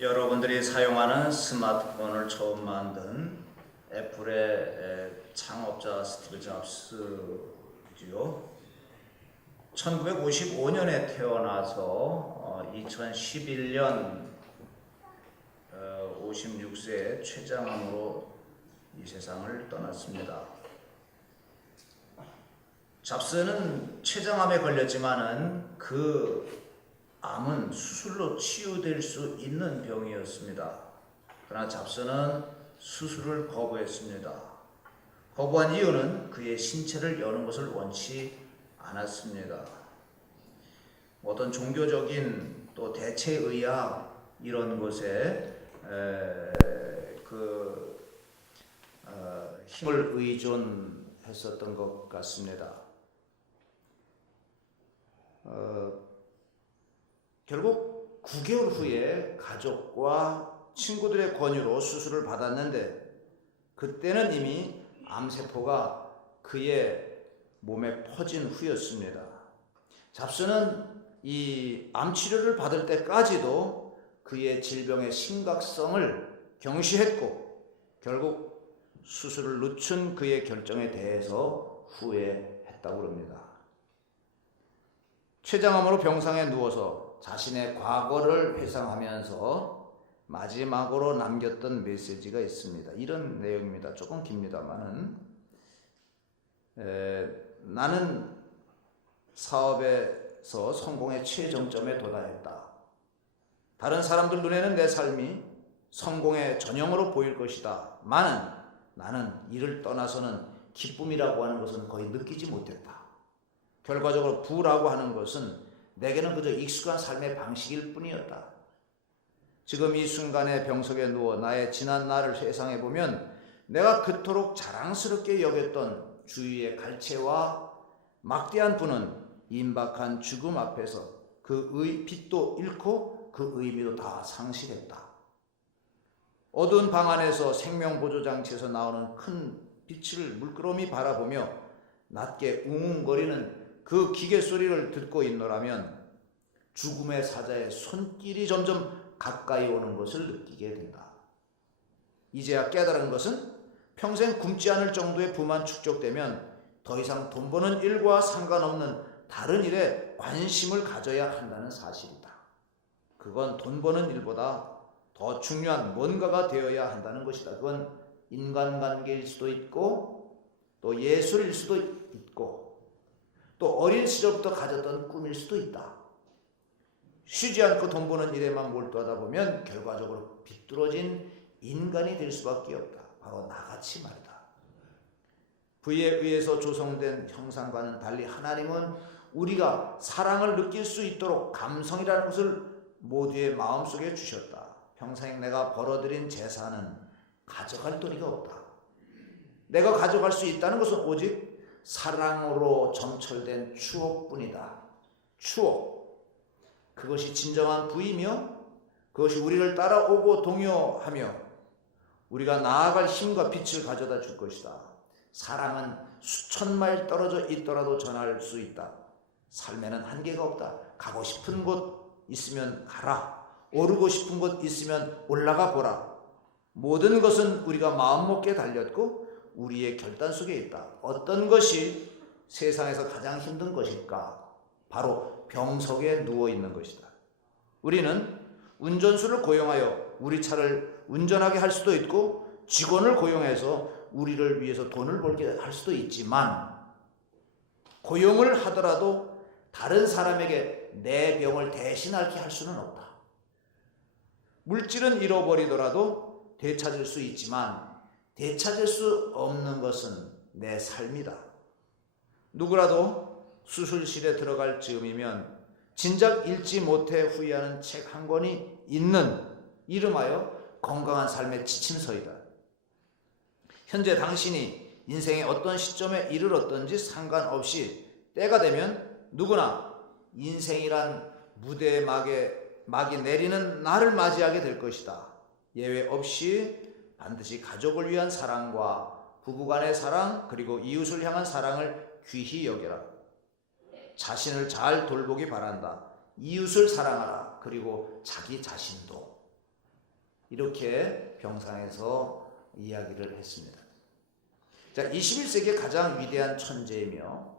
여러분들이 사용하는 스마트폰을 처음 만든 애플의 창업자 스티브 잡스지요. 1955년에 태어나서 2011년 56세에 췌장암으로 이 세상을 떠났습니다. 잡스는 췌장암에 걸렸지만은 그 암은 수술로 치유될 수 있는 병이었습니다. 그러나 잡스는 수술을 거부했습니다. 거부한 이유는 그의 신체를 여는 것을 원치 않았습니다. 어떤 종교적인 또 대체의학 이런 것에 힘을 의존했었던 것 같습니다. 결국 9개월 후에 가족과 친구들의 권유로 수술을 받았는데 그때는 이미 암세포가 그의 몸에 퍼진 후였습니다. 잡스는 이 암치료를 받을 때까지도 그의 질병의 심각성을 경시했고 결국 수술을 늦춘 그의 결정에 대해서 후회했다고 합니다. 췌장암으로 병상에 누워서 자신의 과거를 회상하면서 마지막으로 남겼던 메시지가 있습니다. 이런 내용입니다. 조금 깁니다만은 나는 사업에서 성공의 최정점에 도달했다. 다른 사람들 눈에는 내 삶이 성공의 전형으로 보일 것이다. 나는 이를 떠나서는 기쁨이라고 하는 것은 거의 느끼지 못했다. 결과적으로 부라고 하는 것은 내게는 그저 익숙한 삶의 방식일 뿐이었다. 지금 이 순간에 병석에 누워 나의 지난 날을 회상해 보면 내가 그토록 자랑스럽게 여겼던 주위의 갈채와 막대한 부는 임박한 죽음 앞에서 그 빛도 잃고 그 의미도 다 상실했다. 어두운 방 안에서 생명보조장치에서 나오는 큰 빛을 물끄러미 바라보며 낮게 웅웅거리는 그 기계 소리를 듣고 있노라면 죽음의 사자의 손길이 점점 가까이 오는 것을 느끼게 된다. 이제야 깨달은 것은 평생 굶지 않을 정도의 부만 축적되면 더 이상 돈 버는 일과 상관없는 다른 일에 관심을 가져야 한다는 사실이다. 그건 돈 버는 일보다 더 중요한 뭔가가 되어야 한다는 것이다. 그건 인간관계일 수도 있고 또 예술일 수도 있고 또 어린 시절부터 가졌던 꿈일 수도 있다. 쉬지 않고 돈 버는 일에만 몰두하다 보면 결과적으로 비뚤어진 인간이 될 수밖에 없다. 바로 나같이 말이다. 부에 의해서 조성된 형상과는 달리 하나님은 우리가 사랑을 느낄 수 있도록 감성이라는 것을 모두의 마음속에 주셨다. 평생 내가 벌어들인 재산은 가져갈 도리가 없다. 내가 가져갈 수 있다는 것은 오직 사랑으로 점철된 추억뿐이다. 추억. 그것이 진정한 부이며 그것이 우리를 따라오고 동요하며 우리가 나아갈 힘과 빛을 가져다 줄 것이다. 사랑은 수천 마일 떨어져 있더라도 전할 수 있다. 삶에는 한계가 없다. 가고 싶은 곳 있으면 가라. 오르고 싶은 곳 있으면 올라가 보라. 모든 것은 우리가 마음먹기에 달렸고 우리의 결단 속에 있다. 어떤 것이 세상에서 가장 힘든 것일까? 바로 병석에 누워있는 것이다. 우리는 운전수를 고용하여 우리 차를 운전하게 할 수도 있고 직원을 고용해서 우리를 위해서 돈을 벌게 할 수도 있지만 고용을 하더라도 다른 사람에게 내 병을 대신 앓게 할 수는 없다. 물질은 잃어버리더라도 되찾을 수 있지만 되찾을 수 없는 것은 내 삶이다. 누구라도 수술실에 들어갈 즈음이면 진작 읽지 못해 후회하는 책 한 권이 있는 이름하여 건강한 삶의 지침서이다. 현재 당신이 인생의 어떤 시점에 이르렀던지 상관없이 때가 되면 누구나 인생이란 무대의 막이 내리는 날을 맞이하게 될 것이다. 예외 없이 반드시 가족을 위한 사랑과 부부간의 사랑 그리고 이웃을 향한 사랑을 귀히 여겨라. 자신을 잘 돌보기 바란다. 이웃을 사랑하라. 그리고 자기 자신도. 이렇게 병상에서 이야기를 했습니다. 자, 21세기의 가장 위대한 천재이며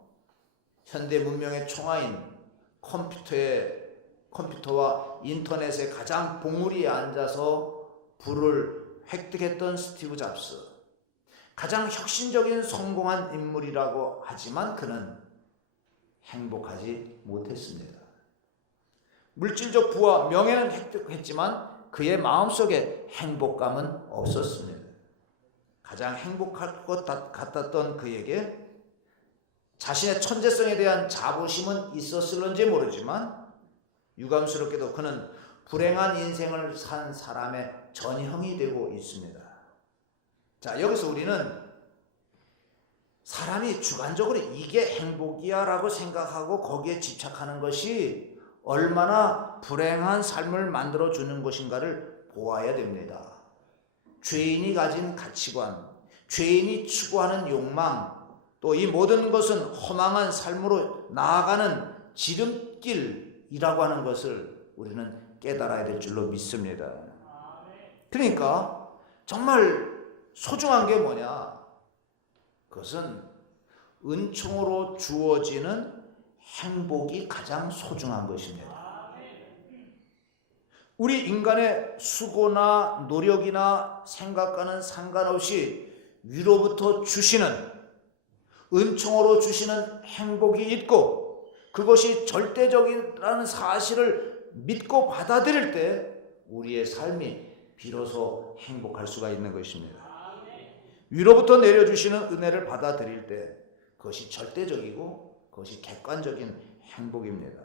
현대 문명의 총아인 컴퓨터와 인터넷의 가장 봉우리에 앉아서 부를 획득했던 스티브 잡스, 가장 혁신적인 성공한 인물이라고 하지만 그는 행복하지 못했습니다. 물질적 부와 명예는 획득했지만 그의 마음속에 행복감은 없었습니다. 가장 행복할 것 같았던 그에게 자신의 천재성에 대한 자부심은 있었을런지 모르지만 유감스럽게도 그는 불행한 인생을 산 사람의 전형이 되고 있습니다. 자, 여기서 우리는 사람이 주관적으로 이게 행복이야 라고 생각하고 거기에 집착하는 것이 얼마나 불행한 삶을 만들어주는 것인가를 보아야 됩니다. 죄인이 가진 가치관, 죄인이 추구하는 욕망, 또 이 모든 것은 허망한 삶으로 나아가는 지름길이라고 하는 것을 우리는 깨달아야 될 줄로 믿습니다. 그러니까 정말 소중한 게 뭐냐? 그것은 은총으로 주어지는 행복이 가장 소중한 것입니다. 우리 인간의 수고나 노력이나 생각과는 상관없이 위로부터 주시는, 은총으로 주시는 행복이 있고 그것이 절대적이라는 사실을 믿고 받아들일 때 우리의 삶이 비로소 행복할 수가 있는 것입니다. 위로부터 내려주시는 은혜를 받아들일 때 그것이 절대적이고 그것이 객관적인 행복입니다.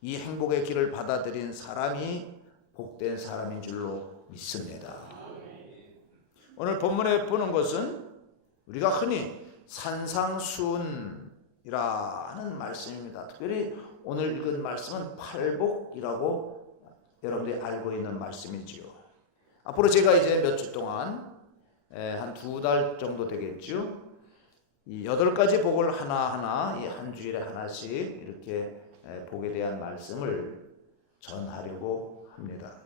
이 행복의 길을 받아들인 사람이 복된 사람인 줄로 믿습니다. 오늘 본문에 보는 것은 우리가 흔히 산상수훈이라는 말씀입니다. 특별히 오늘 읽은 말씀은 팔복이라고 여러분들이 알고 있는 말씀이지요. 앞으로 제가 이제 몇 주 동안 한 2달 정도 되겠죠. 이 8가지 복을 하나하나 이 한 주일에 하나씩 이렇게 복에 대한 말씀을 전하려고 합니다.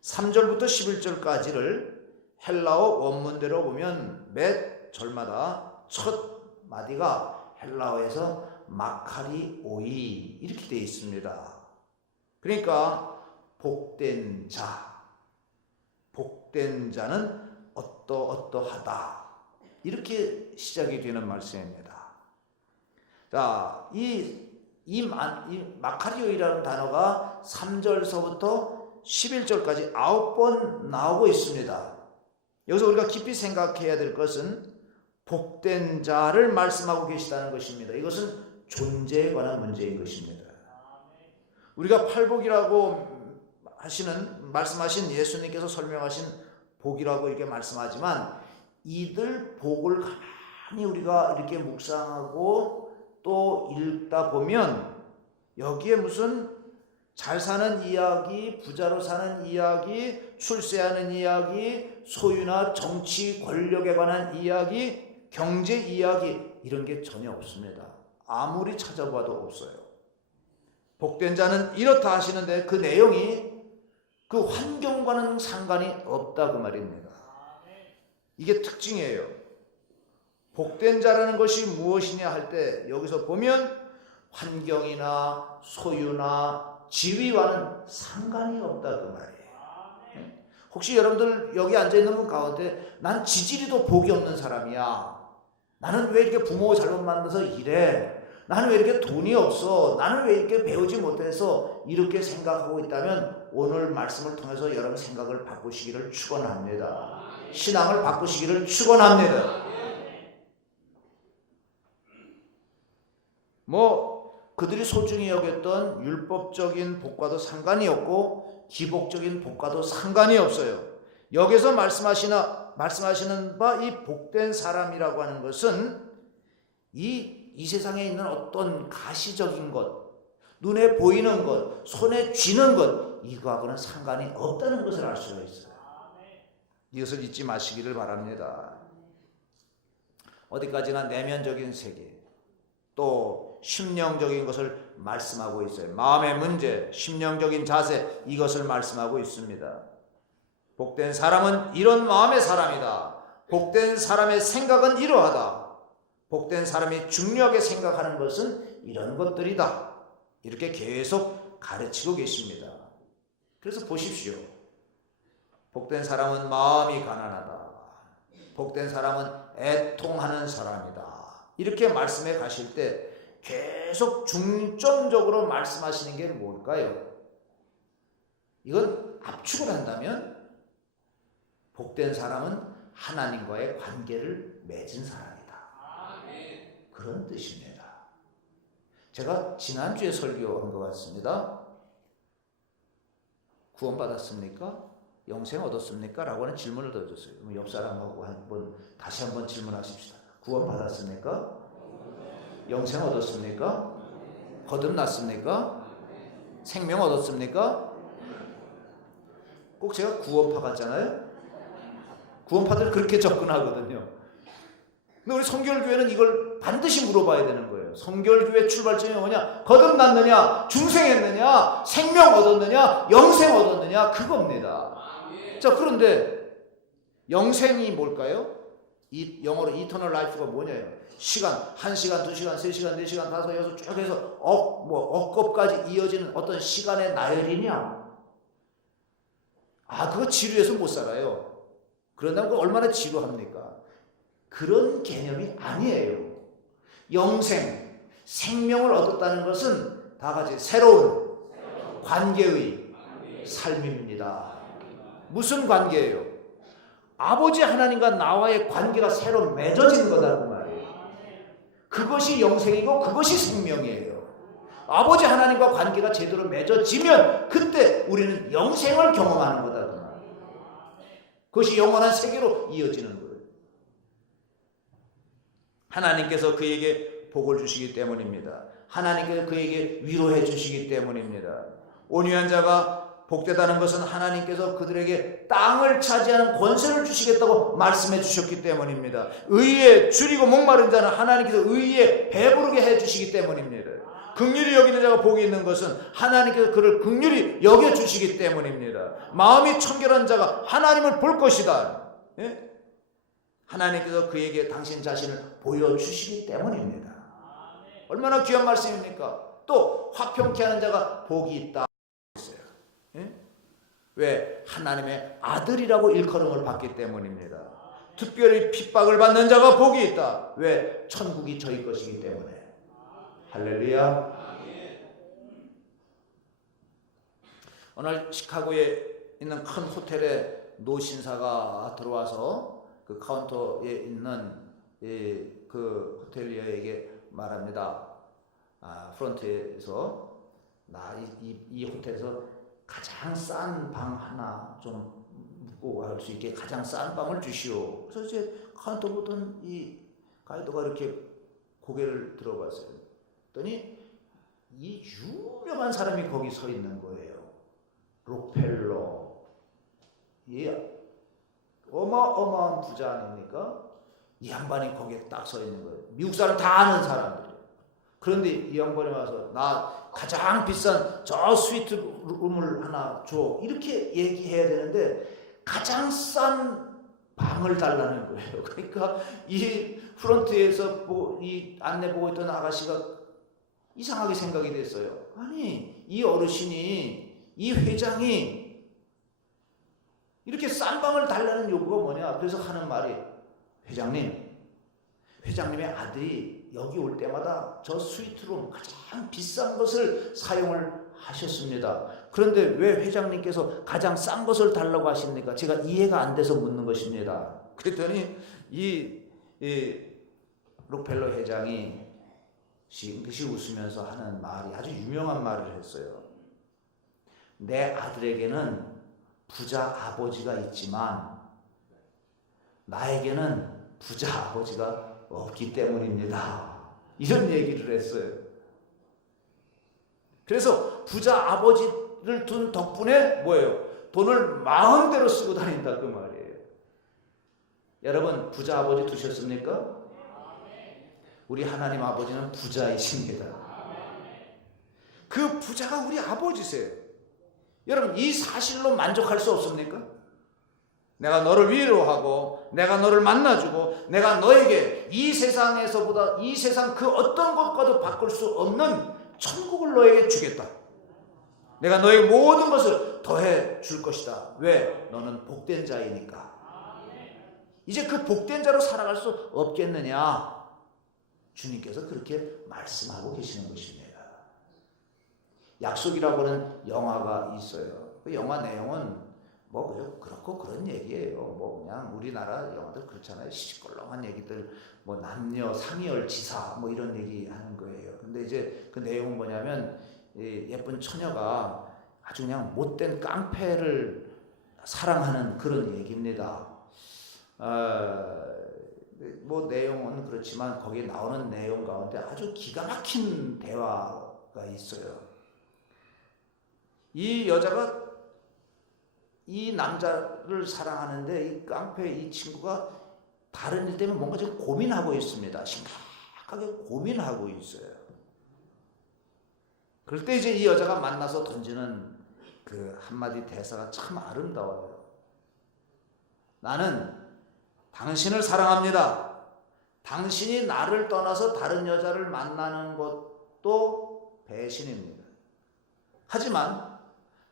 3절부터 11절까지를 헬라어 원문대로 보면 몇 절마다 첫 마디가 헬라어에서 마카리오이 이렇게 되어 있습니다. 그러니까 복된 자는 어떠하다 이렇게 시작이 되는 말씀입니다. 자, 이 마카리오이라는 단어가 3절서부터 11절까지 9번 나오고 있습니다. 여기서 우리가 깊이 생각해야 될 것은 복된 자를 말씀하고 계시다는 것입니다. 이것은 존재에 관한 문제인 것입니다. 우리가 팔복이라고 말씀하신 예수님께서 설명하신 복이라고 이렇게 말씀하지만 이들 복을 가만히 우리가 이렇게 묵상하고 또 읽다 보면 여기에 무슨 잘 사는 이야기, 부자로 사는 이야기, 출세하는 이야기, 소유나 정치, 권력에 관한 이야기, 경제 이야기 이런 게 전혀 없습니다. 아무리 찾아봐도 없어요. 복된 자는 이렇다 하시는데 그 내용이 그 환경과는 상관이 없다 그 말입니다. 이게 특징이에요. 복된 자라는 것이 무엇이냐 할 때 여기서 보면 환경이나 소유나 지위와는 상관이 없다 그 말이에요. 혹시 여러분들 여기 앉아있는 분 가운데 난 지지리도 복이 없는 사람이야. 나는 왜 이렇게 부모 잘못 만나서 이래? 나는 왜 이렇게 돈이 없어? 나는 왜 이렇게 배우지 못해서 이렇게 생각하고 있다면 오늘 말씀을 통해서 여러분 생각을 바꾸시기를 축원합니다. 신앙을 바꾸시기를 축원합니다. 그들이 소중히 여겼던 율법적인 복과도 상관이 없고 기복적인 복과도 상관이 없어요. 여기서 말씀하시는 바 이 복된 사람이라고 하는 것은 이 세상에 있는 어떤 가시적인 것, 눈에 보이는 것, 손에 쥐는 것 이거하고는 상관이 없다는 것을 알 수가 있어요. 이것을 잊지 마시기를 바랍니다. 어디까지나 내면적인 세계 또 심령적인 것을 말씀하고 있어요. 마음의 문제, 심령적인 자세 이것을 말씀하고 있습니다. 복된 사람은 이런 마음의 사람이다. 복된 사람의 생각은 이러하다. 복된 사람이 중요하게 생각하는 것은 이런 것들이다. 이렇게 계속 가르치고 계십니다. 그래서 보십시오. 복된 사람은 마음이 가난하다. 복된 사람은 애통하는 사람이다. 이렇게 말씀해 가실 때 계속 중점적으로 말씀하시는 게 뭘까요? 이건 압축을 한다면 복된 사람은 하나님과의 관계를 맺은 사람이다. 그런 뜻입니다. 제가 지난주에 설교한 것 같습니다. 구원받았습니까? 영생 얻었습니까? 라고 하는 질문을 던졌어요. 옆 사람하고 다시 한번 질문하십시다. 구원받았습니까? 영생 얻었습니까? 거듭났습니까? 생명 얻었습니까? 꼭 제가 구원파 같잖아요. 구원파들 그렇게 접근하거든요. 근데 우리 성결교회는 이걸 반드시 물어봐야 되는 거예요. 성결교회 출발점이 뭐냐? 거듭났느냐? 중생했느냐? 생명 얻었느냐? 영생 얻었느냐? 그겁니다. 자, 그런데 영생이 뭘까요? 영어로 eternal life가 뭐냐요? 시간, 1시간, 2시간, 3시간, 4시간, 5, 6 쭉 해서 억겁까지 이어지는 어떤 시간의 나열이냐? 그거 지루해서 못 살아요. 그런다면 그 얼마나 지루합니까? 그런 개념이 아니에요. 영생, 생명을 얻었다는 것은 다 같이 새로운 관계의 삶입니다. 무슨 관계예요? 아버지 하나님과 나와의 관계가 새로 맺어진 거다 그 말이에요. 그것이 영생이고 그것이 생명이에요. 아버지 하나님과 관계가 제대로 맺어지면 그때 우리는 영생을 경험하는 거다 그 말이에요. 그것이 영원한 세계로 이어지는 거예요. 하나님께서 그에게 복을 주시기 때문입니다. 하나님께서 그에게 위로해 주시기 때문입니다. 온유한 자가 복되다는 것은 하나님께서 그들에게 땅을 차지하는 권세를 주시겠다고 말씀해 주셨기 때문입니다. 의에 줄이고 목마른 자는 하나님께서 의에 배부르게 해 주시기 때문입니다. 긍휼히 여기는 자가 복이 있는 것은 하나님께서 그를 긍휼히 여겨 주시기 때문입니다. 마음이 청결한 자가 하나님을 볼 것이다. 예? 하나님께서 그에게 당신 자신을 보여주시기 때문입니다. 얼마나 귀한 말씀입니까? 또 화평케 하는 자가 복이 있다. 예? 왜? 하나님의 아들이라고 일컬음을 받기 때문입니다. 특별히 핍박을 받는 자가 복이 있다. 왜? 천국이 저희 것이기 때문에. 할렐루야. 오늘 시카고에 있는 큰 호텔에 노신사가 들어와서 그 카운터에 있는 그 호텔리어에게 말합니다. 프런트에서 이 호텔에서 가장 싼 방 하나 좀 묵고 갈 수 있게 가장 싼 방을 주시오. 그래서 이제 카운터 보던 이 가이드가 이렇게 고개를 들어봤어요. 그랬더니 이 유명한 사람이 거기 서 있는 거예요. 록펠러. 이 어마어마한 부자 아닙니까? 이 양반이 거기에 딱 서 있는 거예요. 미국 사람 다 아는 사람들이에요. 그런데 이 양반이 와서 나 가장 비싼 저 스위트 룸을 하나 줘. 이렇게 얘기해야 되는데 가장 싼 방을 달라는 거예요. 그러니까 이 프런트에서 이 안내 보고 있던 아가씨가 이상하게 생각이 됐어요. 아니, 이 어르신이, 이 회장이 이렇게 싼 방을 달라는 요구가 뭐냐? 그래서 하는 말이, 회장님의 아들이 여기 올 때마다 저 스위트룸 가장 비싼 것을 사용을 하셨습니다. 그런데 왜 회장님께서 가장 싼 것을 달라고 하십니까? 제가 이해가 안 돼서 묻는 것입니다. 그랬더니 이 록펠러 회장이 싱긋이 웃으면서 하는 말이 아주 유명한 말을 했어요. 내 아들에게는 부자 아버지가 있지만 나에게는 부자 아버지가 없기 때문입니다. 이런 얘기를 했어요. 그래서 부자 아버지를 둔 덕분에 뭐예요? 돈을 마음대로 쓰고 다닌다 그 말이에요. 여러분 부자 아버지 두셨습니까? 우리 하나님 아버지는 부자이십니다. 그 부자가 우리 아버지세요. 여러분 이 사실로 만족할 수 없습니까? 내가 너를 위로하고 내가 너를 만나주고 내가 너에게 이 세상에서보다 이 세상 그 어떤 것과도 바꿀 수 없는 천국을 너에게 주겠다. 내가 너에게 모든 것을 더해 줄 것이다. 왜? 너는 복된 자이니까. 이제 그 복된 자로 살아갈 수 없겠느냐? 주님께서 그렇게 말씀하고 계시는 것입니다. 약속이라고는 영화가 있어요. 그 영화 내용은 뭐 그냥 그렇고 그런 얘기예요. 뭐 그냥 우리나라 영화들 그렇잖아요. 시시껄렁한 얘기들, 뭐 남녀 상이얼지사 뭐 이런 얘기 하는 거예요. 근데 이제 그 내용은 뭐냐면 예쁜 처녀가 아주 그냥 못된 깡패를 사랑하는 그런 얘기입니다. 뭐 내용은 그렇지만 거기에 나오는 내용 가운데 아주 기가 막힌 대화가 있어요. 이 여자가 이 남자를 사랑하는데 이 깡패 이 친구가 다른 일 때문에 뭔가 지금 고민하고 있습니다. 심각하게 고민하고 있어요. 그럴 때 이제 이 여자가 만나서 던지는 그 한마디 대사가 참 아름다워요. 나는 당신을 사랑합니다. 당신이 나를 떠나서 다른 여자를 만나는 것도 배신입니다. 하지만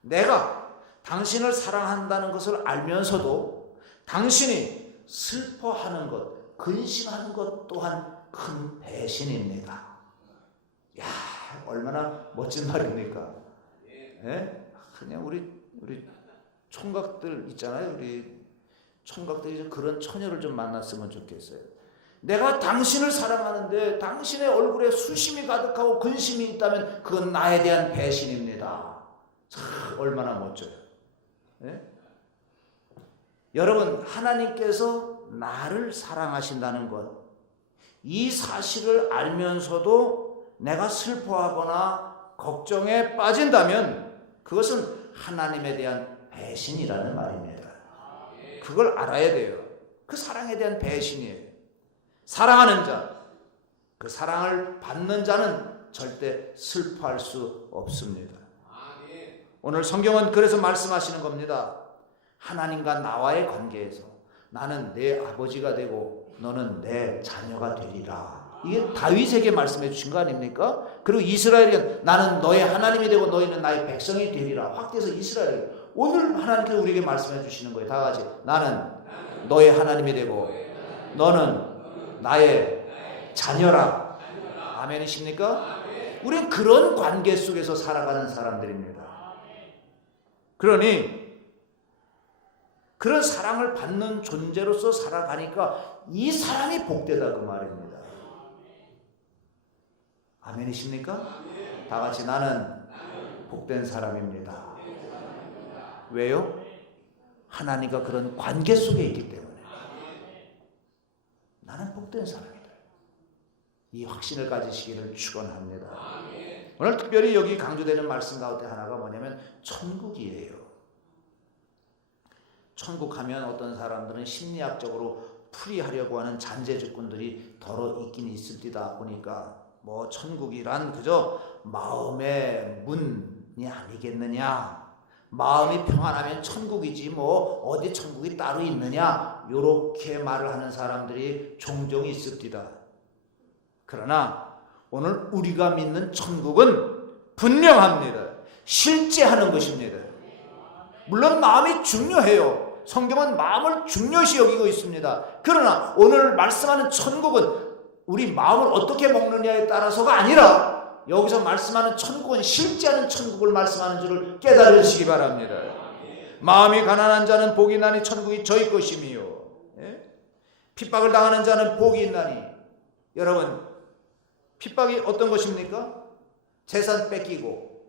내가 당신을 사랑한다는 것을 알면서도 당신이 슬퍼하는 것, 근심하는 것 또한 큰 배신입니다. 야, 얼마나 멋진 말입니까? 예? 그냥 우리 총각들 있잖아요. 우리 총각들이 그런 처녀를 좀 만났으면 좋겠어요. 내가 당신을 사랑하는데 당신의 얼굴에 수심이 가득하고 근심이 있다면 그건 나에 대한 배신입니다. 참 얼마나 멋져요. 예? 여러분, 하나님께서 나를 사랑하신다는 것, 이 사실을 알면서도 내가 슬퍼하거나 걱정에 빠진다면 그것은 하나님에 대한 배신이라는 말입니다. 그걸 알아야 돼요. 그 사랑에 대한 배신이에요. 사랑하는 자, 그 사랑을 받는 자는 절대 슬퍼할 수 없습니다. 오늘 성경은 그래서 말씀하시는 겁니다. 하나님과 나와의 관계에서 나는 내 아버지가 되고 너는 내 자녀가 되리라. 이게 다윗에게 말씀해 주신 거 아닙니까? 그리고 이스라엘은 나는 너의 하나님이 되고 너희는 나의 백성이 되리라. 확대해서 이스라엘. 오늘 하나님께서 우리에게 말씀해 주시는 거예요. 다 같이. 나는 너의 하나님이 되고 너는 나의 자녀라. 아멘이십니까? 우리는 그런 관계 속에서 살아가는 사람들입니다. 그러니 그런 사랑을 받는 존재로서 살아가니까 이 사람이 복되다 그 말입니다. 아멘이십니까? 다 같이 나는 복된 사람입니다. 왜요? 하나님과 그런 관계 속에 있기 때문에 나는 복된 사람이다. 이 확신을 가지시기를 축원합니다. 오늘 특별히 여기 강조되는 말씀 가운데 하나가 뭐냐면 천국이에요. 천국 하면 어떤 사람들은 심리학적으로 풀이하려고 하는 잔재주꾼들이 더러 있긴 있을지다 보니까 뭐 천국이란 그저 마음의 문이 아니겠느냐, 마음이 평안하면 천국이지 뭐 어디 천국이 따로 있느냐, 요렇게 말을 하는 사람들이 종종 있습니다. 그러나 오늘 우리가 믿는 천국은 분명합니다. 실제 하는 것입니다. 물론 마음이 중요해요. 성경은 마음을 중요시 여기고 있습니다. 그러나 오늘 말씀하는 천국은 우리 마음을 어떻게 먹느냐에 따라서가 아니라 여기서 말씀하는 천국은 실제하는 천국을 말씀하는 줄을 깨달으시기 바랍니다. 마음이 가난한 자는 복이 있나니 천국이 저희 것이며, 핍박을 당하는 자는 복이 있나니. 여러분, 핍박이 어떤 것입니까? 재산 뺏기고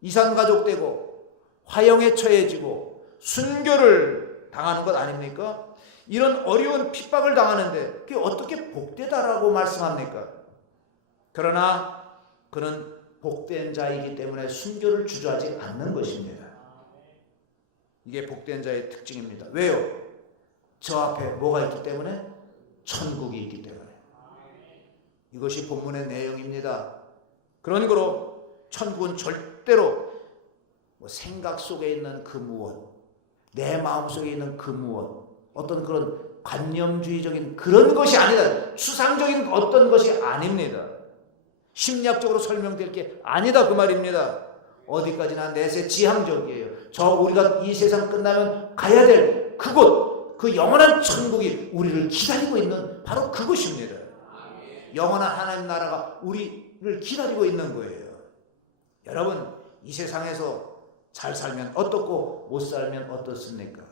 이산가족 되고 화형에 처해지고 순교를 당하는 것 아닙니까? 이런 어려운 핍박을 당하는데 그게 어떻게 복되다라고 말씀합니까? 그러나 그는 복된 자이기 때문에 순교를 주저하지 않는 것입니다. 이게 복된 자의 특징입니다. 왜요? 저 앞에 뭐가 있기 때문에? 천국이 있기 때문에. 이것이 본문의 내용입니다. 그런 거로 천국은 절대로 뭐 생각 속에 있는 그 무엇, 내 마음속에 있는 그 무엇, 어떤 그런 관념주의적인 그런 것이 아니다. 추상적인 어떤 것이 아닙니다. 심리학적으로 설명될 게 아니다 그 말입니다. 어디까지나 내세 지향적이에요. 저 우리가 이 세상 끝나면 가야 될 그곳, 그 영원한 천국이 우리를 기다리고 있는 바로 그것입니다. 영원한 하나님 나라가 우리를 기다리고 있는 거예요. 여러분, 이 세상에서 잘 살면 어떻고 못 살면 어떻습니까?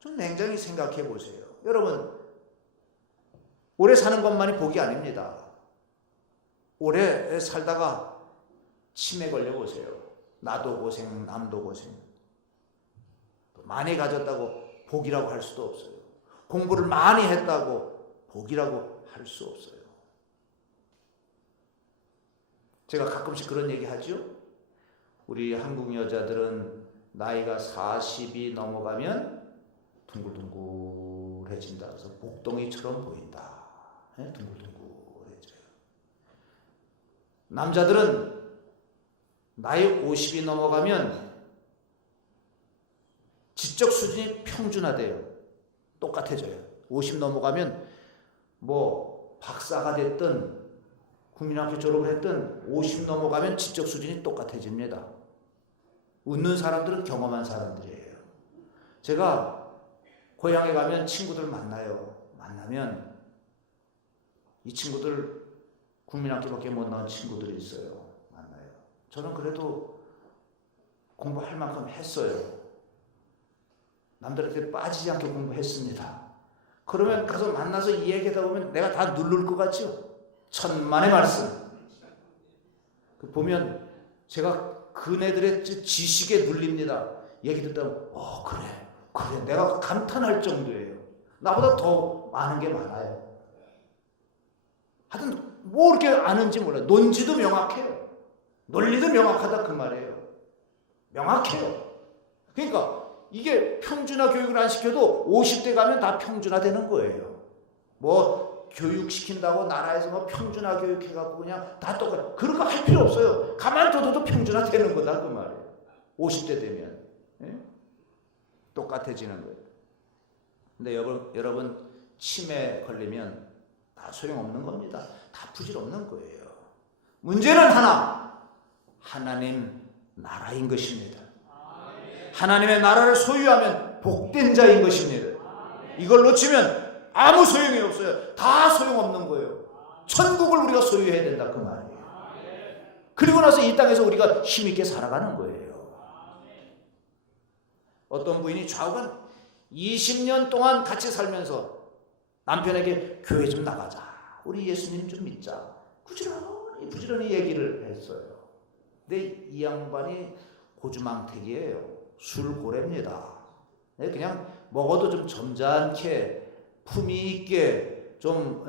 좀 냉정히 생각해 보세요. 여러분, 오래 사는 것만이 복이 아닙니다. 오래 살다가 치매 걸려 보세요. 나도 고생, 남도 고생. 많이 가졌다고 복이라고 할 수도 없어요. 공부를 많이 했다고 복이라고 할 수 없어요. 제가 가끔씩 그런 얘기 하죠. 우리 한국 여자들은 나이가 40이 넘어가면 둥글둥글해진다. 그래서 복덩이처럼 보인다. 둥글둥글해져요. 남자들은 나이 50이 넘어가면 지적 수준이 평준화돼요. 똑같아져요. 50 넘어가면 뭐 박사가 됐든 국민학교 졸업을 했든 50 넘어가면 지적 수준이 똑같아집니다. 웃는 사람들은 경험한 사람들이에요. 제가 고향에 가면 친구들 만나요. 만나면 이 친구들 국민학교밖에 못 나온 친구들이 있어요. 만나요. 저는 그래도 공부할 만큼 했어요. 남들한테 빠지지 않게 공부했습니다. 그러면 가서 만나서 이 얘기하다 보면 내가 다 누를 것 같죠? 천만의 말씀. 보면 제가 그네들의 지식에 눌립니다. 얘기 듣다 보면 그래 내가 감탄할 정도예요. 나보다 더 많은 게 많아요. 하여튼 뭐 이렇게 아는지 몰라요. 논지도 명확해요. 논리도 명확하다 그 말이에요. 명확해요. 그러니까 이게 평준화 교육을 안 시켜도 50대 가면 다 평준화되는 거예요. 뭐 교육시킨다고 나라에서 뭐 평준화 교육해갖고 그냥 다 똑같아. 그런 거 할 필요 없어요. 가만 둬도 평준화되는 거다 그 말이에요. 50대 되면. 예? 똑같아지는 거예요. 근데 여러분 치매 걸리면 다 소용없는 겁니다. 다 부질없는 거예요. 문제는 하나님 나라인 것입니다. 하나님의 나라를 소유하면 복된 자인 것입니다. 이걸 놓치면 아무 소용이 없어요. 다 소용없는 거예요. 천국을 우리가 소유해야 된다 그 말이에요. 그리고 나서 이 땅에서 우리가 힘있게 살아가는 거예요. 어떤 부인이 좌우간 20년 동안 같이 살면서 남편에게 교회 좀 나가자. 우리 예수님 좀 믿자. 부지런히 얘기를 했어요. 근데 이 양반이 고주망태기예요. 술고래입니다. 그냥 먹어도 좀 점잖게 품위 있게 좀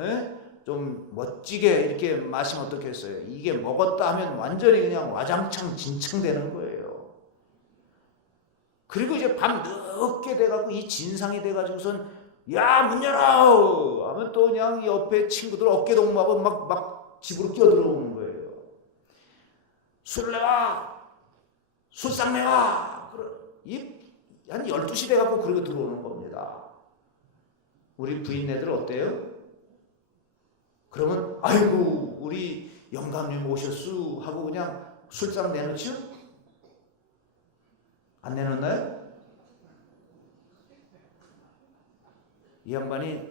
멋지게 이렇게 마시면 어떻겠어요? 이게 먹었다 하면 완전히 그냥 와장창 진창되는 거예요. 그리고 이제 밤 늦게 돼가지고 이 진상이 돼가지고선 야 문 열어 하면 또 그냥 옆에 친구들 어깨동무하고 막 집으로 끼어들어오는 거예요. 술 내와 술상 내와 한 12시 돼갖고 그러고 들어오는 겁니다. 우리 부인네들 어때요? 그러면 아이고 우리 영감님 오셨수 하고 그냥 술상 내놓죠? 안 내놓나요? 이 양반이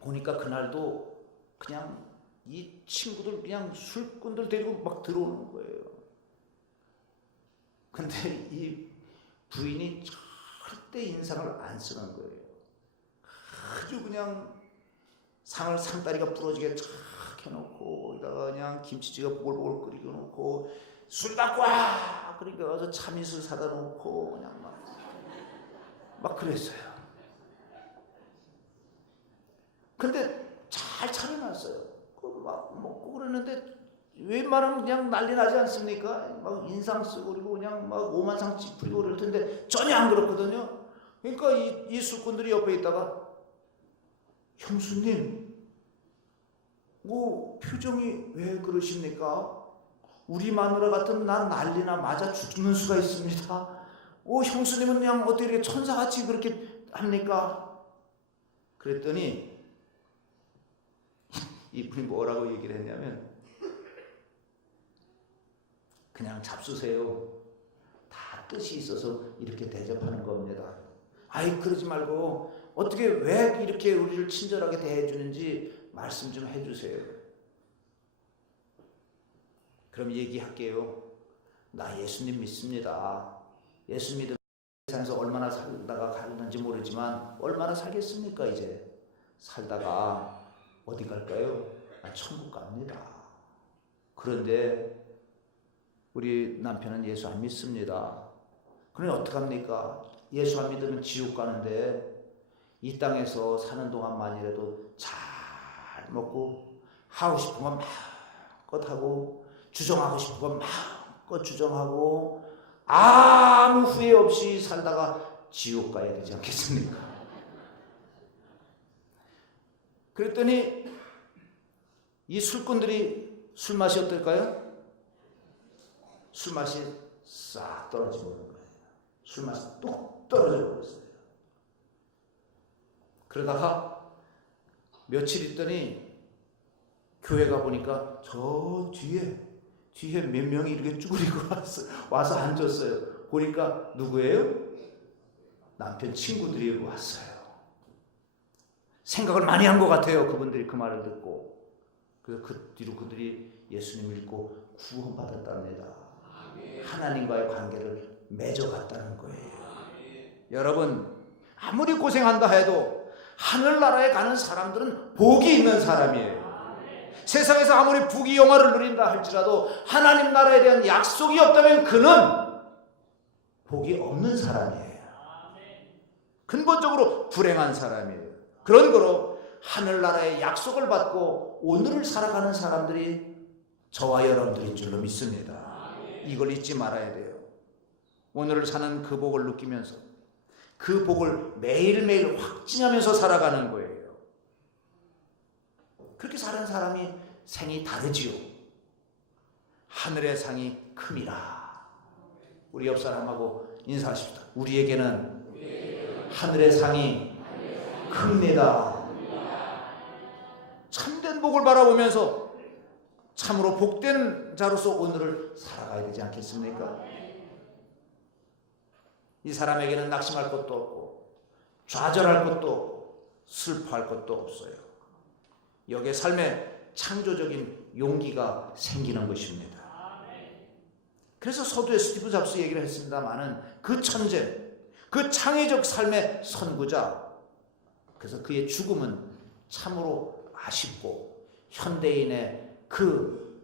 보니까 그날도 그냥 이 친구들 그냥 술꾼들 데리고 막 들어오는 거예요. 근데 이 부인이 절대 인상을 안 쓰는 거예요. 아주 그냥 상다리가 부러지게 쫙 해놓고 여기다가 그냥 김치찌개 보글보글 끓이고 놓고 술 갖고 와! 그러니까 가서 참이슬 사다 놓고 그냥 막 그랬어요. 근데 잘 차려놨어요. 막 먹고 그러는데 웬만하면 그냥 난리 나지 않습니까? 막 인상 쓰고 그리고 그냥 막 오만상 찌푸리고 그럴 텐데 전혀 안 그렇거든요. 그러니까 이 술꾼들이 옆에 있다가 형수님 뭐 표정이 왜 그러십니까? 우리 마누라 같으면 난 난리나 맞아 죽는 수가 있습니다. 형수님은 그냥 어떻게 이렇게 천사같이 그렇게 합니까? 그랬더니 이분이 뭐라고 얘기를 했냐면, 그냥 잡수세요. 다 뜻이 있어서 이렇게 대접하는 겁니다. 아이, 그러지 말고 어떻게 왜 이렇게 우리를 친절하게 대해주는지 말씀 좀 해주세요. 그럼 얘기할게요. 나 예수님 믿습니다. 예수 믿으면 세상에서 얼마나 살다가 가는지 모르지만 얼마나 살겠습니까? 이제 살다가 어디 갈까요? 천국 갑니다. 그런데 우리 남편은 예수 안 믿습니다. 그러면 어떡합니까? 예수 안 믿으면 지옥 가는데 이 땅에서 사는 동안만이라도 잘 먹고 하고 싶은 건 마음껏 하고 주정하고 싶은 건 마음껏 주정하고 아무 후회 없이 살다가 지옥 가야 되지 않겠습니까? 그랬더니 이 술꾼들이 술맛이 어떨까요? 술맛이 싹 떨어져 버린 거예요. 술맛이 뚝 떨어져 버렸어요. 그러다가 며칠 있더니 교회 가보니까 저 뒤에 몇 명이 이렇게 쭈그리고 와서 앉았어요. 보니까 누구예요? 남편 친구들이 왔어요. 생각을 많이 한 것 같아요. 그분들이 그 말을 듣고. 그래서 그 뒤로 그들이 예수님을 믿고 구원받았답니다. 하나님과의 관계를 맺어갔다는 거예요. 여러분, 아무리 고생한다 해도 하늘나라에 가는 사람들은 복이 있는 사람이에요. 세상에서 아무리 부귀영화를 누린다 할지라도 하나님 나라에 대한 약속이 없다면 그는 복이 없는 사람이에요. 근본적으로 불행한 사람이에요. 그런 거로 하늘나라의 약속을 받고 오늘을 살아가는 사람들이 저와 여러분들인 줄로 믿습니다. 이걸 잊지 말아야 돼요. 오늘을 사는 그 복을 느끼면서 그 복을 매일매일 확증하면서 살아가는 거예요. 그렇게 사는 사람이 생이 다르지요. 하늘의 상이 큼이라. 우리 옆 사람하고 인사하십시다. 우리에게는 하늘의 상이 큽니다. 참된 복을 바라보면서 참으로 복된 자로서 오늘을 살아가야 되지 않겠습니까? 이 사람에게는 낙심할 것도 없고 좌절할 것도 없고 슬퍼할 것도 없어요. 여기에 삶의 창조적인 용기가 생기는 것입니다. 그래서 서두에 스티브 잡스 얘기를 했습니다마는 그 천재, 그 창의적 삶의 선구자, 그래서 그의 죽음은 참으로 아쉽고 현대인의 그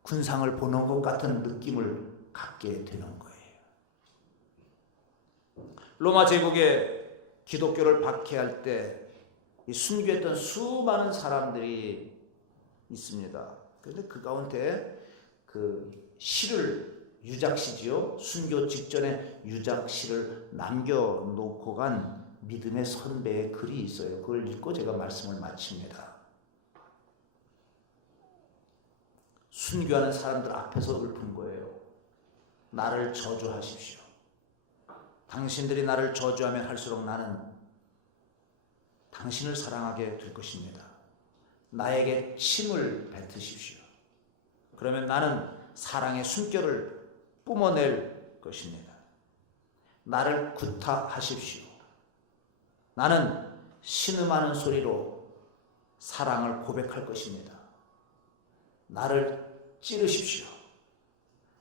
군상을 보는 것 같은 느낌을 갖게 되는 거예요. 로마 제국에 기독교를 박해할 때 순교했던 수많은 사람들이 있습니다. 그런데 그 가운데 그 시를, 유작시지요. 순교 직전에 유작시를 남겨놓고 간 믿음의 선배의 글이 있어요. 그걸 읽고 제가 말씀을 마칩니다. 순교하는 사람들 앞에서 읊은 거예요. 나를 저주하십시오. 당신들이 나를 저주하면 할수록 나는 당신을 사랑하게 될 것입니다. 나에게 침을 뱉으십시오. 그러면 나는 사랑의 숨결을 뿜어낼 것입니다. 나를 구타하십시오. 나는 신음하는 소리로 사랑을 고백할 것입니다. 나를 찌르십시오.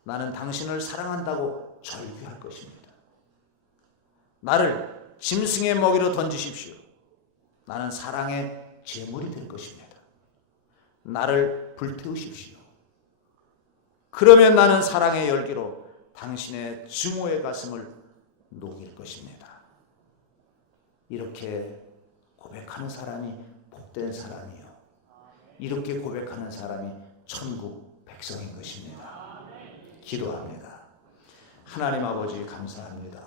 나는 당신을 사랑한다고 절규할 것입니다. 나를 짐승의 먹이로 던지십시오. 나는 사랑의 제물이 될 것입니다. 나를 불태우십시오. 그러면 나는 사랑의 열기로 당신의 증오의 가슴을 녹일 것입니다. 이렇게 고백하는 사람이 복된 사람이요. 이렇게 고백하는 사람이 천국 백성인 것입니다. 기도합니다. 하나님 아버지 감사합니다.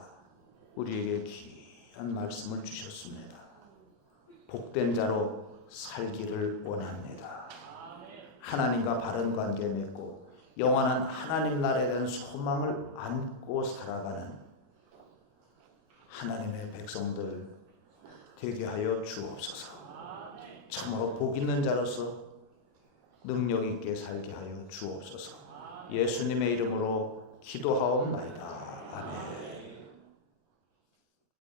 우리에게 귀한 말씀을 주셨습니다. 복된 자로 살기를 원합니다. 하나님과 바른 관계 맺고 영원한 하나님 나라에 대한 소망을 안고 살아가는 하나님의 백성들 되게 하여 주옵소서. 참으로 복 있는 자로서 능력 있게 살게 하여 주옵소서. 예수님의 이름으로 기도하옵나이다. 아멘.